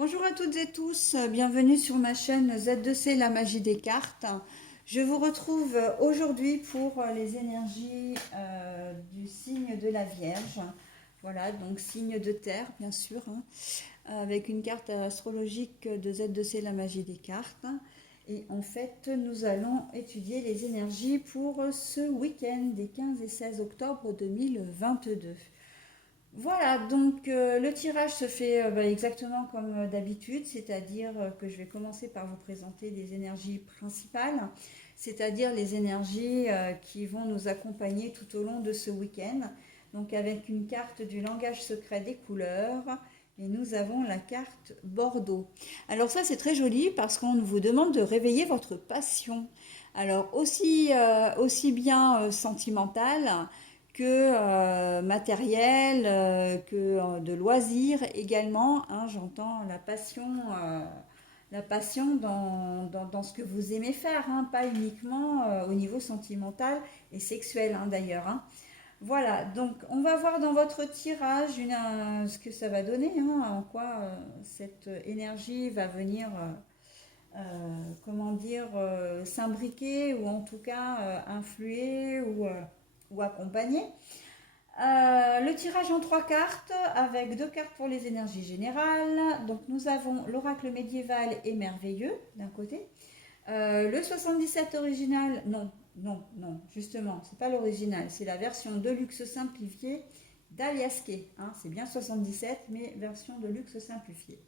Bonjour à toutes et tous, bienvenue sur ma chaîne Z2C La Magie des cartes. Je vous retrouve aujourd'hui pour les énergies du signe de la Vierge. Voilà, donc signe de terre bien sûr, avec une carte astrologique de Z2C La Magie des cartes. Et en fait, nous allons étudier les énergies pour ce week-end des 15 et 16 octobre 2022. Voilà, donc le tirage se fait exactement comme d'habitude, c'est-à-dire que je vais commencer par vous présenter les énergies principales, c'est-à-dire les énergies qui vont nous accompagner tout au long de ce week-end. Donc avec une carte du langage secret des couleurs, et nous avons la carte Bordeaux. Alors ça c'est très joli parce qu'on vous demande de réveiller votre passion. Alors aussi bien sentimentale que matériel, que de loisirs également, hein. J'entends la passion dans ce que vous aimez faire, hein, pas uniquement au niveau sentimental et sexuel, hein, d'ailleurs, hein. Voilà, donc on va voir dans votre tirage ce que ça va donner, hein, en quoi cette énergie va venir, comment dire, s'imbriquer ou en tout cas influer ou accompagner. Le tirage en trois cartes avec deux cartes pour les énergies générales. Donc nous avons l'oracle médiéval et merveilleux d'un côté. Le 77 original, non, justement, c'est pas l'original, c'est la version Deluxe simplifiée d'Aliasqué, hein, c'est bien 77, mais version Deluxe simplifiée.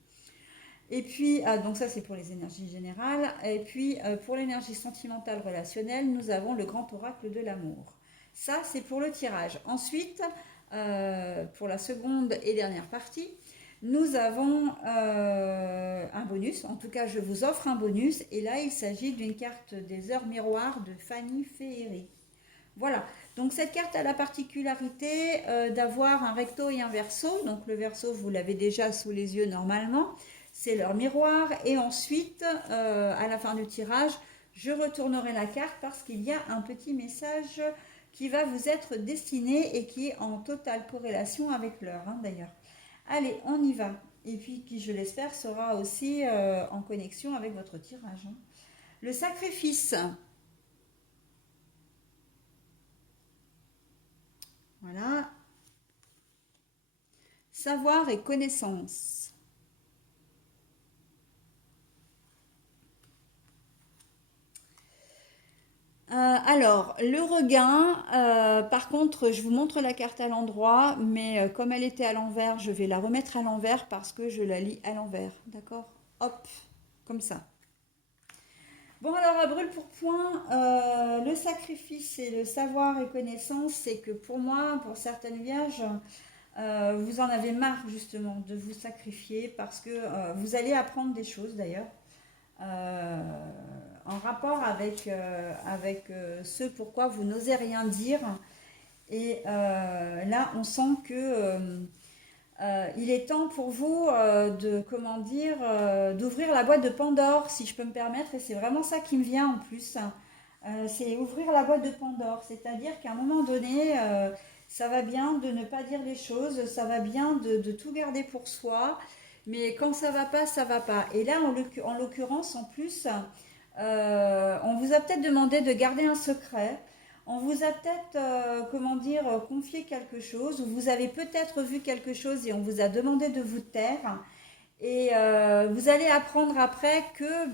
Et puis, donc ça c'est pour les énergies générales. Et puis pour l'énergie sentimentale relationnelle, nous avons le grand oracle de l'amour. Ça c'est pour le tirage. Ensuite, pour la seconde et dernière partie, nous avons un bonus. En tout cas, je vous offre un bonus. Et là, il s'agit d'une carte des heures miroirs de Fanny Féery. Voilà, donc cette carte a la particularité d'avoir un recto et un verso. Donc le verso, vous l'avez déjà sous les yeux normalement, c'est leur miroir. Et ensuite, à la fin du tirage, je retournerai la carte parce qu'il y a un petit message qui va vous être destiné et qui est en totale corrélation avec l'heure, hein, d'ailleurs. Allez, on y va. Et puis qui, je l'espère, sera aussi en connexion avec votre tirage, hein. Le sacrifice. Voilà. Savoir et connaissance. Alors, le regain, par contre, je vous montre la carte à l'endroit, mais comme elle était à l'envers, je vais la remettre à l'envers parce que je la lis à l'envers. D'accord? Hop, comme ça. Bon, alors, à brûle pour point, le sacrifice et le savoir et connaissance, c'est que pour moi, pour certaines vierges, vous en avez marre justement de vous sacrifier parce que vous allez apprendre des choses d'ailleurs euh, en rapport avec ce pourquoi vous n'osez rien dire. Et là, on sent que il est temps pour vous de, comment dire, d'ouvrir la boîte de Pandore, si je peux me permettre. Et c'est vraiment ça qui me vient en plus. C'est ouvrir la boîte de Pandore. C'est-à-dire qu'à un moment donné, ça va bien de ne pas dire les choses, ça va bien de tout garder pour soi. Mais quand ça va pas, ça va pas. Et là, en l'occurrence, en plus, on vous a peut-être demandé de garder un secret. On vous a peut-être, comment dire, confié quelque chose, ou vous avez peut-être vu quelque chose et on vous a demandé de vous taire. Et vous allez apprendre après que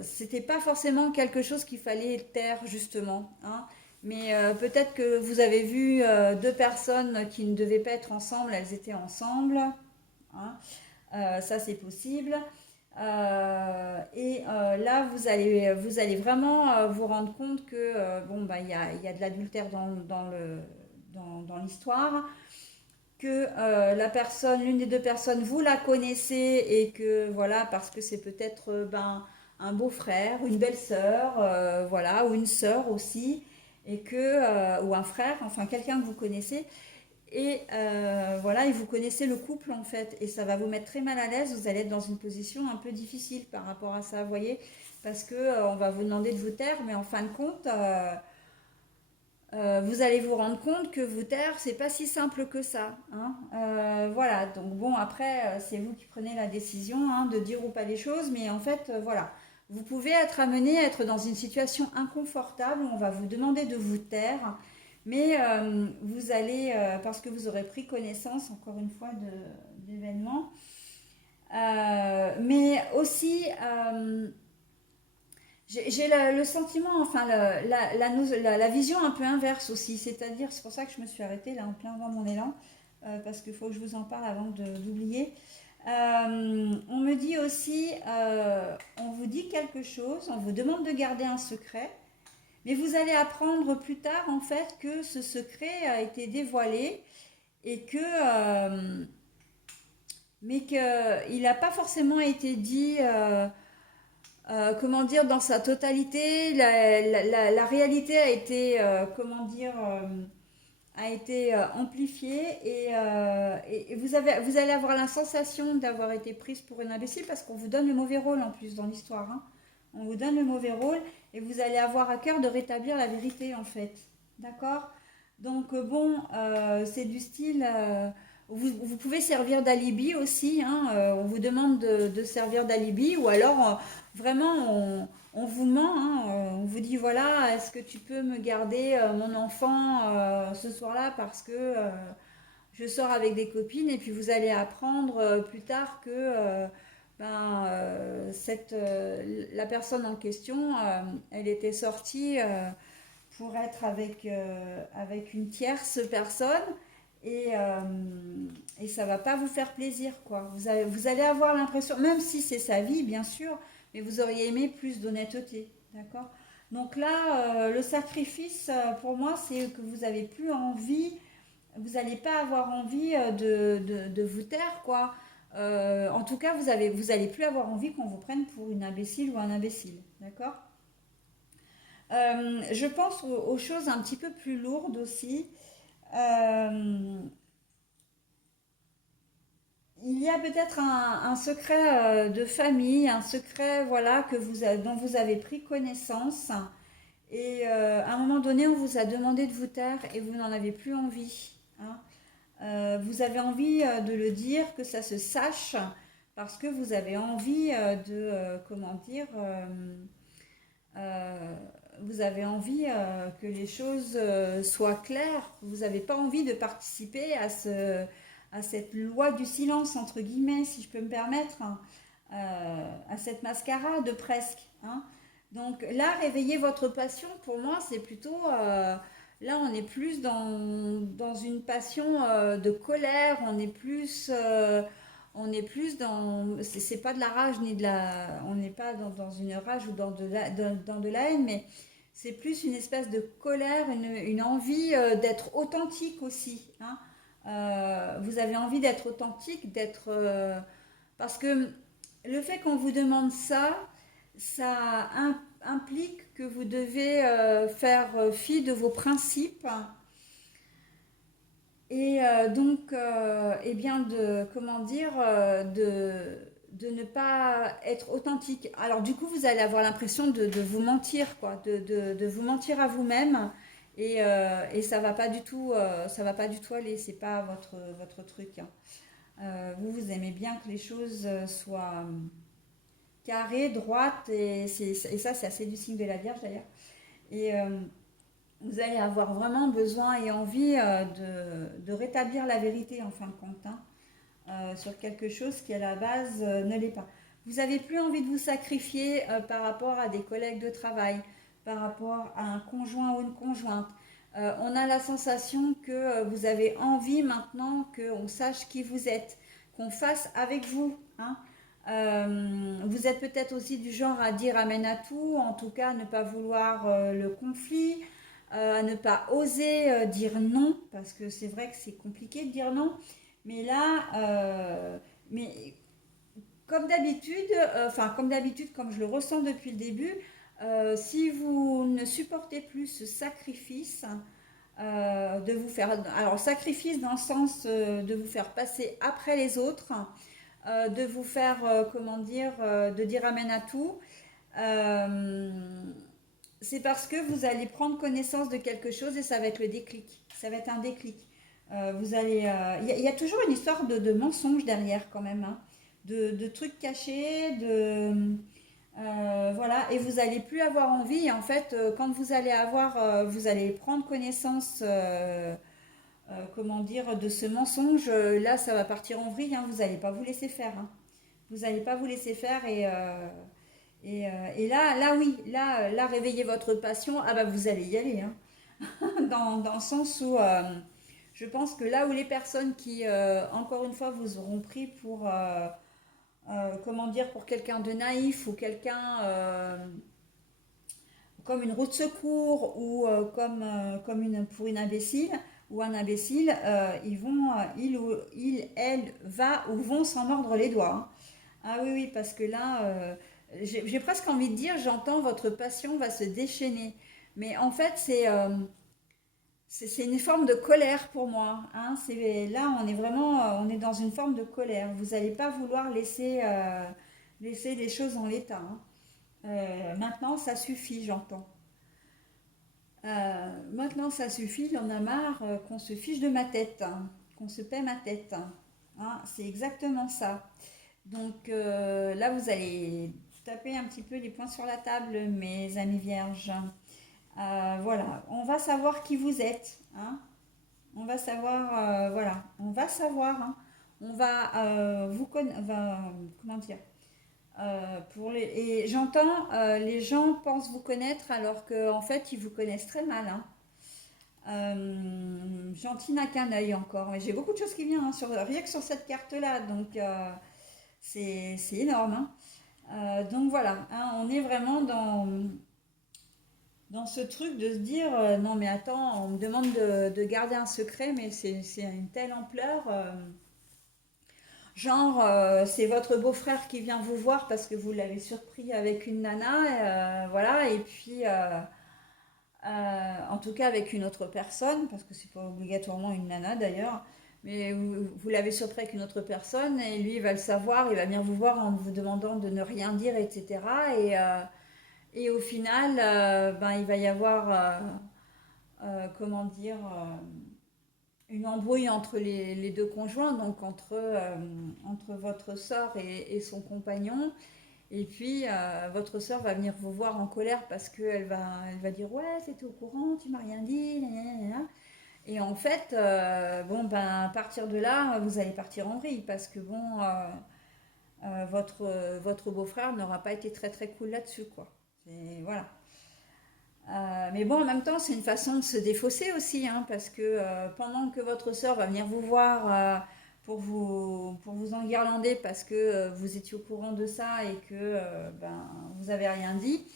c'était pas forcément quelque chose qu'il fallait taire justement, hein. Mais peut-être que vous avez vu deux personnes qui ne devaient pas être ensemble, elles étaient ensemble, hein. Ça c'est possible. Là, vous allez vraiment vous rendre compte que bon, bah, il y a de l'adultère dans l'histoire, que la personne, l'une des deux personnes, vous la connaissez et que voilà, parce que c'est peut-être un beau-frère, une belle-sœur, voilà, ou une sœur aussi, et que, ou un frère, enfin quelqu'un que vous connaissez, et voilà, et vous connaissez le couple en fait, et ça va vous mettre très mal à l'aise. Vous allez être dans une position un peu difficile par rapport à ça, vous voyez, parce que on va vous demander de vous taire, mais en fin de compte, vous allez vous rendre compte que vous taire, c'est pas si simple que ça, hein. voilà, donc bon, après, c'est vous qui prenez la décision hein, de dire ou pas les choses, mais en fait, voilà. Vous pouvez être amené à être dans une situation inconfortable où on va vous demander de vous taire, mais vous allez, parce que vous aurez pris connaissance, encore une fois, d'événements, mais aussi, j'ai le sentiment, enfin, la vision un peu inverse aussi, c'est-à-dire, c'est pour ça que je me suis arrêtée là en plein dans mon élan, parce qu'il faut que je vous en parle avant d'oublier. On me dit aussi, on vous dit quelque chose, on vous demande de garder un secret, mais vous allez apprendre plus tard en fait que ce secret a été dévoilé et que, mais qu'il n'a pas forcément été dit. Comment dire, dans sa totalité, la réalité a été, comment dire, a été amplifiée et vous allez avoir la sensation d'avoir été prise pour une imbécile parce qu'on vous donne le mauvais rôle en plus dans l'histoire. Hein. On vous donne le mauvais rôle et vous allez avoir à cœur de rétablir la vérité en fait. D'accord. Donc bon, c'est du style... vous pouvez servir d'alibi aussi, hein, on vous demande de servir d'alibi ou alors vraiment on vous ment, hein, on vous dit voilà, est-ce que tu peux me garder mon enfant ce soir-là parce que je sors avec des copines et puis vous allez apprendre plus tard que la personne en question, elle était sortie pour être avec une tierce personne et, et ça va pas vous faire plaisir quoi. Vous allez avoir l'impression, même si c'est sa vie bien sûr, mais vous auriez aimé plus d'honnêteté, d'accord. Donc là, le sacrifice pour moi, c'est que vous avez plus envie, vous n'allez pas avoir envie de vous taire quoi. En tout cas, vous allez plus avoir envie qu'on vous prenne pour une imbécile ou un imbécile, d'accord. Je pense aux choses un petit peu plus lourdes aussi. Euh, il y a peut-être un secret de famille, un secret voilà dont vous avez pris connaissance et à un moment donné on vous a demandé de vous taire et vous n'en avez plus envie. Hein. Vous avez envie de le dire, que ça se sache parce que vous avez envie comment dire, euh, vous avez envie que les choses soient claires. Vous n'avez pas envie de participer à cette loi du silence, entre guillemets, si je peux me permettre, hein, à cette mascarade presque. Hein. Donc là, réveiller votre passion, pour moi, c'est plutôt... là, on est plus dans une passion de colère, on est plus dans, c'est pas de la rage ni de la, on n'est pas dans une rage ou dans de la haine, mais c'est plus une espèce de colère, une envie d'être authentique aussi. Hein. Vous avez envie d'être authentique, parce que le fait qu'on vous demande ça, ça implique que vous devez faire fi de vos principes et donc, eh bien, comment dire, de ne pas être authentique. Alors, du coup, vous allez avoir l'impression de vous mentir, quoi, de vous mentir à vous-même, et ça va pas du tout aller. C'est pas votre truc. Hein. Vous aimez bien que les choses soient carrées, droites, et ça, c'est assez du signe de la Vierge d'ailleurs. Et vous allez avoir vraiment besoin et envie de rétablir la vérité en fin de compte, hein, sur quelque chose qui à la base ne l'est pas. Vous n'avez plus envie de vous sacrifier par rapport à des collègues de travail, par rapport à un conjoint ou une conjointe. On a la sensation que vous avez envie maintenant qu'on sache qui vous êtes, qu'on fasse avec vous. Hein. Vous êtes peut-être aussi du genre à dire amen à tout, en tout cas ne pas vouloir le conflit, à ne pas oser dire non, parce que c'est vrai que c'est compliqué de dire non. Mais là, mais comme d'habitude, comme je le ressens depuis le début, si vous ne supportez plus ce sacrifice, de vous faire, alors sacrifice dans le sens de vous faire passer après les autres, de vous faire, comment dire, de dire amen à tout, euh, c'est parce que vous allez prendre connaissance de quelque chose et ça va être le déclic. Ça va être un déclic. Vous allez, il y a toujours une histoire de mensonge derrière quand même, hein, de trucs cachés, voilà, et vous n'allez plus avoir envie. En fait, quand vous allez vous allez prendre connaissance, comment dire, de ce mensonge. Là, ça va partir en vrille, hein, vous n'allez pas vous laisser faire, hein. Vous n'allez pas vous laisser faire et là, oui, là, réveillez votre passion. Ah bah vous allez y aller, hein. Dans le sens où je pense que là où les personnes qui, encore une fois, vous auront pris pour, comment dire, pour quelqu'un de naïf ou quelqu'un comme une roue de secours ou comme pour une imbécile ou un imbécile, elle, va ou vont s'en mordre les doigts, hein. Ah oui, oui, parce que là, j'ai presque envie de dire, j'entends votre passion va se déchaîner. Mais en fait, c'est une forme de colère pour moi, hein. Là, on est vraiment, on est dans une forme de colère. Vous n'allez pas vouloir laisser les choses en l'état, hein. Maintenant, ça suffit, j'entends. Maintenant, ça suffit, il en a marre qu'on se fiche de ma tête, hein, qu'on se paie ma tête, hein. C'est exactement ça. Donc là, vous allez taper un petit peu les points sur la table, mes amis vierges. Voilà, on va savoir qui vous êtes, hein. On va savoir, voilà, on va savoir, hein. On va vous connaître, comment dire, et j'entends, les gens pensent vous connaître alors qu'en fait, ils vous connaissent très mal, hein. Gentil n'a qu'un œil encore. Mais j'ai beaucoup de choses qui viennent, hein, rien que sur cette carte-là, donc c'est énorme, hein. Donc voilà, hein, on est vraiment dans ce truc de se dire non mais attends, on me demande de garder un secret, mais c'est une telle ampleur. Genre, c'est votre beau-frère qui vient vous voir parce que vous l'avez surpris avec une nana, voilà, et puis en tout cas avec une autre personne, parce que c'est pas obligatoirement une nana d'ailleurs, mais vous l'avez surpris avec une autre personne et lui il va le savoir, il va venir vous voir en vous demandant de ne rien dire, etc. Et au final, ben, il va y avoir, comment dire, une embrouille entre les deux conjoints, donc entre votre sœur et son compagnon. Et puis, votre sœur va venir vous voir en colère parce elle va dire ouais, t'étais au courant, tu m'as rien dit, gna, gna, gna, gna. Et en fait, bon, ben, à partir de là, vous allez partir en vrille parce que bon, votre beau-frère n'aura pas été très très cool là-dessus, quoi. Voilà. Mais bon, en même temps, c'est une façon de se défausser aussi, hein, parce que pendant que votre sœur va venir vous voir pour vous enguirlander parce que vous étiez au courant de ça et que ben, vous avez rien dit,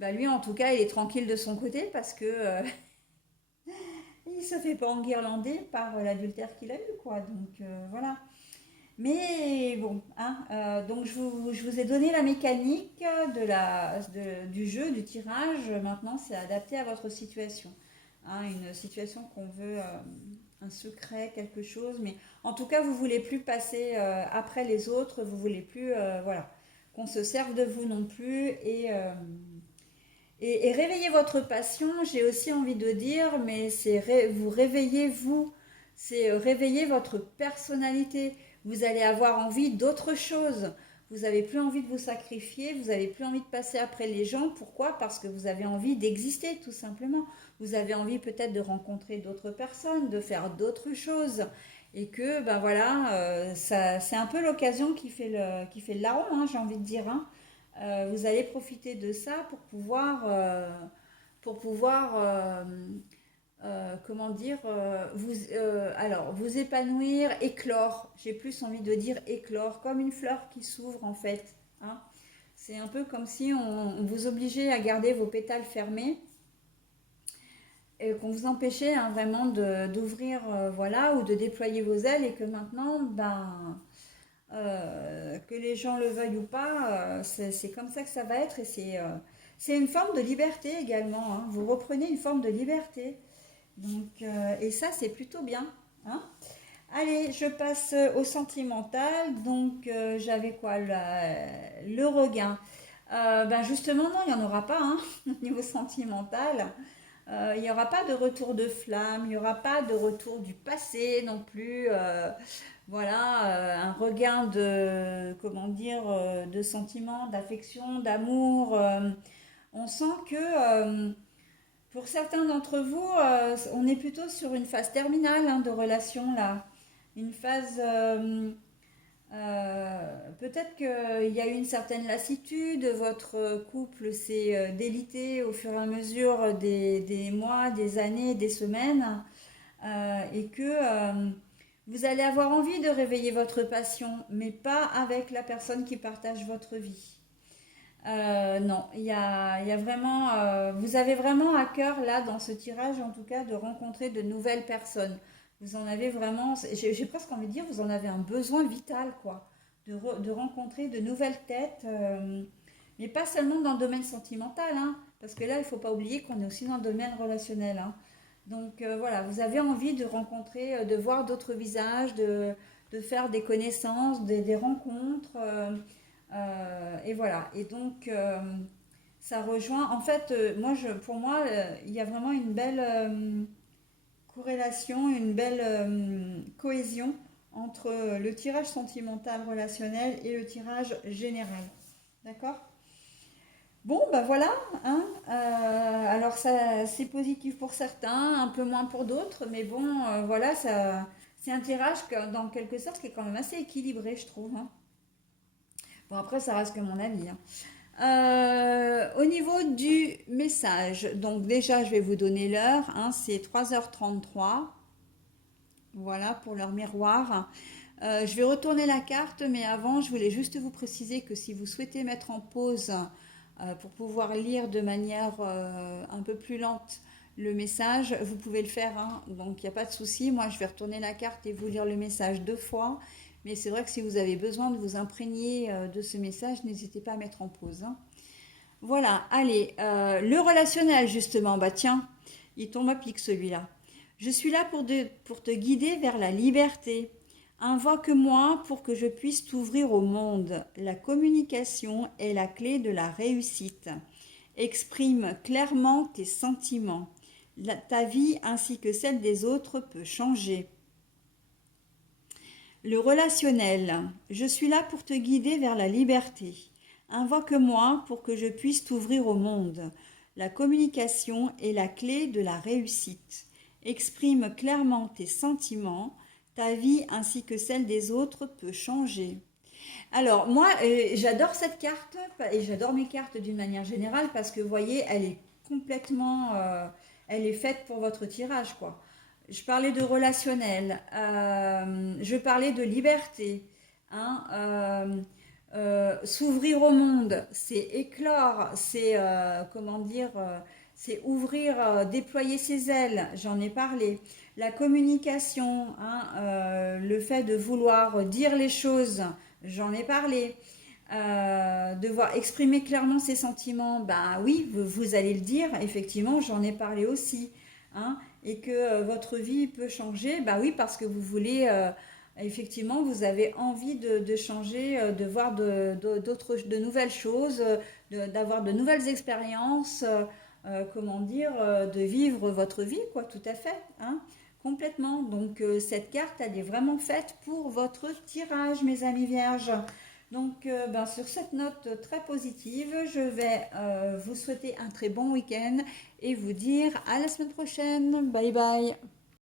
bah lui, en tout cas, il est tranquille de son côté parce que il se fait pas enguirlander par l'adultère qu'il a eu, quoi. Donc voilà. Mais bon, hein, donc je vous ai donné la mécanique du jeu, du tirage. Maintenant, c'est adapté à votre situation, hein, une situation qu'on veut, un secret, quelque chose. Mais en tout cas, vous voulez plus passer après les autres. Vous voulez plus, voilà, qu'on se serve de vous non plus. Et réveiller votre passion, j'ai aussi envie de dire, mais vous réveillez vous, c'est réveiller votre personnalité. Vous allez avoir envie d'autre chose. Vous n'avez plus envie de vous sacrifier, vous n'avez plus envie de passer après les gens. Pourquoi? Parce que vous avez envie d'exister, tout simplement. Vous avez envie peut-être de rencontrer d'autres personnes, de faire d'autres choses. Et que, ben voilà, c'est un peu l'occasion qui fait le larron, hein, j'ai envie de dire, hein. Vous allez profiter de ça pour pouvoir comment dire, alors, vous épanouir, éclore. J'ai plus envie de dire éclore, comme une fleur qui s'ouvre en fait, hein. C'est un peu comme si on vous obligeait à garder vos pétales fermés et qu'on vous empêchait, hein, vraiment d'ouvrir, voilà, ou de déployer vos ailes et que maintenant, ben, que les gens le veuillent ou pas, c'est comme ça que ça va être et c'est une forme de liberté également, hein. Vous reprenez une forme de liberté. Donc, et ça, c'est plutôt bien, hein. Allez, je passe au sentimental. Donc, j'avais quoi le regain. Ben justement, non, il n'y en aura pas, hein, au niveau sentimental. Il n'y aura pas de retour de flamme, il n'y aura pas de retour du passé non plus. Voilà, un regain de, comment dire, de sentiments, d'affection, d'amour. On sent que pour certains d'entre vous, on est plutôt sur une phase terminale hein, de relation là. Une phase peut-être qu'il y a eu une certaine lassitude, votre couple s'est délité au fur et à mesure des mois, des années, des semaines, et que vous allez avoir envie de réveiller votre passion, mais pas avec la personne qui partage votre vie. Non, il y a vraiment, vous avez vraiment à cœur là dans ce tirage en tout cas de rencontrer de nouvelles personnes. Vous en avez vraiment, j'ai presque envie de dire, vous en avez un besoin vital quoi, de rencontrer de nouvelles têtes, mais pas seulement dans le domaine sentimental, hein, parce que là il ne faut pas oublier qu'on est aussi dans le domaine relationnel. Hein. Donc voilà, vous avez envie de rencontrer, de voir d'autres visages, de faire des connaissances, des rencontres. Et voilà. Et donc, ça rejoint. En fait, pour moi, il y a vraiment une belle corrélation, une belle cohésion entre le tirage sentimental relationnel et le tirage général. D'accord? Bon, ben voilà. Hein, alors, ça, c'est positif pour certains, un peu moins pour d'autres, mais bon, voilà, ça, c'est un tirage dans quelque sorte qui est quand même assez équilibré, je trouve. Hein. Bon, après, ça reste que mon avis. Hein. Au niveau du message, donc déjà je vais vous donner l'heure, hein, c'est 3h33, voilà pour leur miroir. Je vais retourner la carte, mais avant je voulais juste vous préciser que si vous souhaitez mettre en pause pour pouvoir lire de manière un peu plus lente le message, vous pouvez le faire, hein, donc il n'y a pas de souci. Moi je vais retourner la carte et vous lire le message 2 fois. Mais c'est vrai que si vous avez besoin de vous imprégner de ce message, n'hésitez pas à mettre en pause. Hein. Voilà, allez, le relationnel justement, bah tiens, il tombe à pic celui-là. Je suis là pour te guider vers la liberté. Invoque-moi pour que je puisse t'ouvrir au monde. La communication est la clé de la réussite. Exprime clairement tes sentiments. Ta vie ainsi que celle des autres peut changer. Le relationnel. Je suis là pour te guider vers la liberté. Invoque-moi pour que je puisse t'ouvrir au monde. La communication est la clé de la réussite. Exprime clairement tes sentiments. Ta vie ainsi que celle des autres peut changer. Alors moi, j'adore cette carte et j'adore mes cartes d'une manière générale parce que vous voyez, elle est complètement, elle est faite pour votre tirage quoi. Je parlais de relationnel, je parlais de liberté, hein, s'ouvrir au monde, c'est éclore, c'est comment dire, c'est ouvrir, déployer ses ailes, j'en ai parlé. La communication, hein, le fait de vouloir dire les choses, j'en ai parlé. Devoir exprimer clairement ses sentiments, ben oui, vous allez le dire, effectivement, j'en ai parlé aussi. Hein, et que votre vie peut changer, bah oui, parce que vous voulez, effectivement, vous avez envie de changer, de voir de nouvelles choses, d'avoir de nouvelles expériences, comment dire, de vivre votre vie, quoi, tout à fait, hein, complètement. Donc, cette carte, elle est vraiment faite pour votre tirage, mes amis vierges. Donc, ben, sur cette note très positive, je vais vous souhaiter un très bon week-end et vous dire à la semaine prochaine. Bye bye.